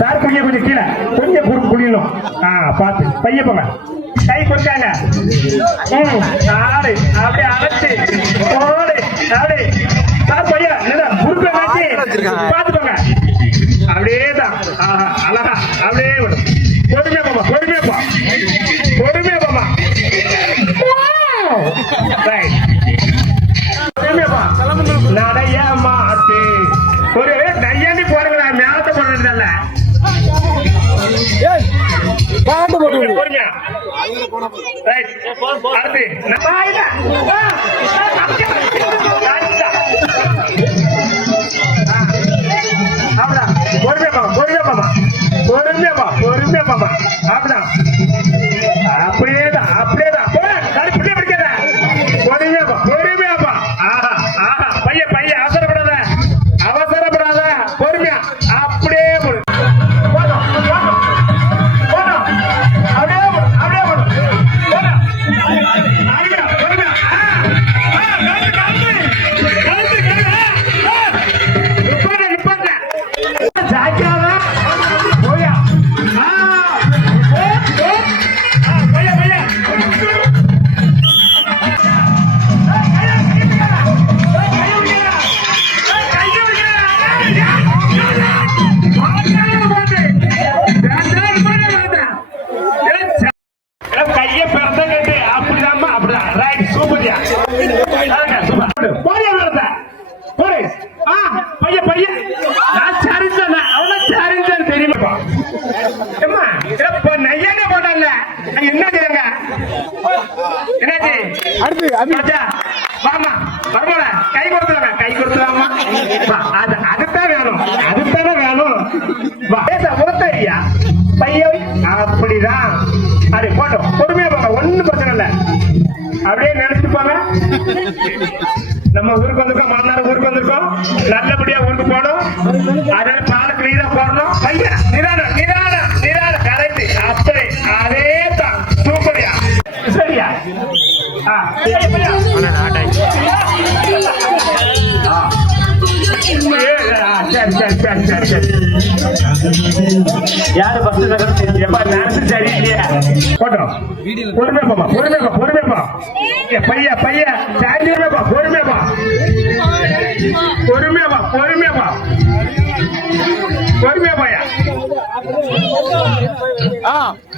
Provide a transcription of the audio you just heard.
Sir குடிய கொஞ்சம் கீழே கொஞ்சம் குடியணும். பார்த்து பைய போங்க. கை கொடுக்காங்க. ஆடு அப்படியே அழைச்சு ஓடு அப்படி சார் பையா குறுக்க வச்சு பார்த்துக்கோங்க. அப்படியே தான் அழகா அப்படியே விடும். பொறுமையா போமா பொறுமையா போ பொறுமையா போமா. நடைய மாட்டு ஒரு நையாண்டி போடுங்களா மேலத்தை போடுறதுல பொறுமையா. அடுத்து அப்படிதான் பொறுமையா பாமா பொறுமையா பாமா பொறுமையா பா பொறுமையா பாமா. அப்படிதான் அப்படியேதான் அப்படியேதான் பிள்ளை பிடிக்காத பொறுமையா பா பொறுமையா பா. ஆஹா ஆஹா பைய பைய அவசரப்படாத அவசரப்படாத பொறுமையா அப்படியே போடும் போதும் போதும் போதும் அப்படியே போடும் அப்படியே போடும் போதும் பொறுமையா பொறுமையா. கைய பெருத்த கேட்டு அப்படிதாம்மா அப்படிதான் ரைட் சூப்பர்யா பைய பைய நான் சரிஞ்சேன் அவ்வளோ சரிஞ்சேன் தெரியுமா நையானே போட்டாங்க என்ன செய்யுங்க என்னாச்சு அடுத்து வாமா வரமாட கை கொடுத்துருவாங்க கை கொடுத்துருவாமா அதுதான் வேணும் அதுதானே வேணும் உரத்தறியா பைய அப்படிதான் அது போட்டோம் பொறுமையா போங்க ஒண்ணும் பிரச்சனை இல்லை அப்படியே நினைச்சிட்டு போங்க. நம்ம ஊருக்கு வந்திருக்கோம் மாமனார் ஊருக்கு வந்திருக்கோம் நல்லபடியா ஊருக்கு போனோம். அதனால பால் கிளீனா போடணும். பையா நிதான நிதான நிதான கரெக்ட் அப்படி அதே தான் சூப்பரியா சரியா. சரி சரி சரி சரி சரி யாரு பஸ் சரி இல்லையா போட்டோம் பொறுமையா போமா பொறுமையா போ பொறுமையா போ பையா பையா சாஞ்சிருமே போ பொறுமையா போ பொறுமையா போ பொறுமையா போ பொறுமையா போயா.